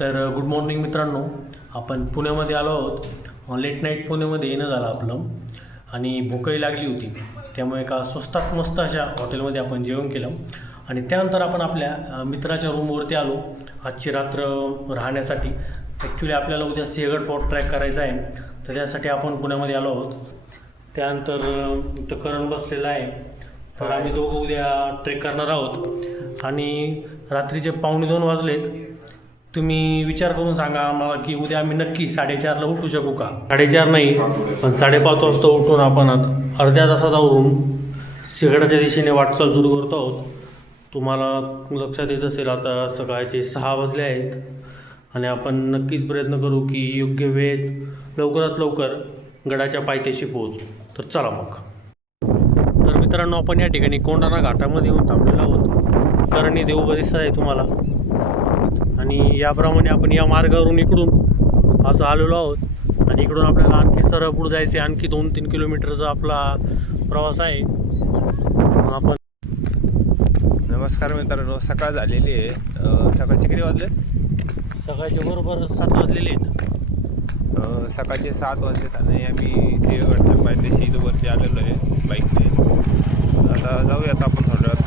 Good morning मित्रांनो. आपण पुण्यामध्ये आलो आहोत. लेट नाईट पुण्यामध्ये येणं झालं आपलं आणि भूकही लागली होती. त्यामुळे एका स्वस्तात मस्त अशा हॉटेलमध्ये आपण जेवण केलं आणि त्यानंतर आपण आपल्या मित्राच्या रूमवरती आलो आजची रात्र राहण्यासाठी. ॲक्च्युली आपल्याला उद्या सिंहगड फोर्ट ट्रॅक करायचा आहे, तर त्यासाठी आपण पुण्यामध्ये आलो आहोत. त्यानंतर इथं करण बसलेला आहे, तर आम्ही दोघं उद्या ट्रेक करणार आहोत आणि रात्रीचे 1:45 वाजलेत. तुम्ही विचार करून सांगा आम्हाला की उद्या आम्ही नक्की 4:30ला उठू शकू का? 4:30 नाही पण 5:30 वाजता उठून आपण अर्ध्या तासावरून सिंहगडाच्या दिशेने वाटचाल सुरू करतो आहोत. तुम्हाला लक्षात येत असेल आता सकाळचे 6 वाजले आहेत आणि आपण नक्कीच प्रयत्न करू की योग्य वेळेत लवकरात लवकर गडाच्या पायथ्याशी पोहोचू. तर चला मग. तर मित्रांनो, आपण या ठिकाणी कोंढाणा घाटामध्ये येऊन थांबलेलो आहोत. करणी देऊळ दिसत आहे तुम्हाला आणि याप्रमाणे आपण या मार्गावरून इकडून असं आलेलो आहोत आणि इकडून आपल्याला आणखी सरळ पुढे जायचे. आणखी 2-3 किलोमीटरचा आपला प्रवास आहे. आपण नमस्कार मित्रांनो, सकाळ झालेली आहे. सकाळचे किती वाजले? सकाळचे बरोबर 7 वाजलेले आहेत. सकाळचे 7 वाजलेत आणि आम्ही सिंहगडच्या पायथ्याशी वरती आलेलो आहे बाईकने. आता जाऊयात आपण थोड्या वेळात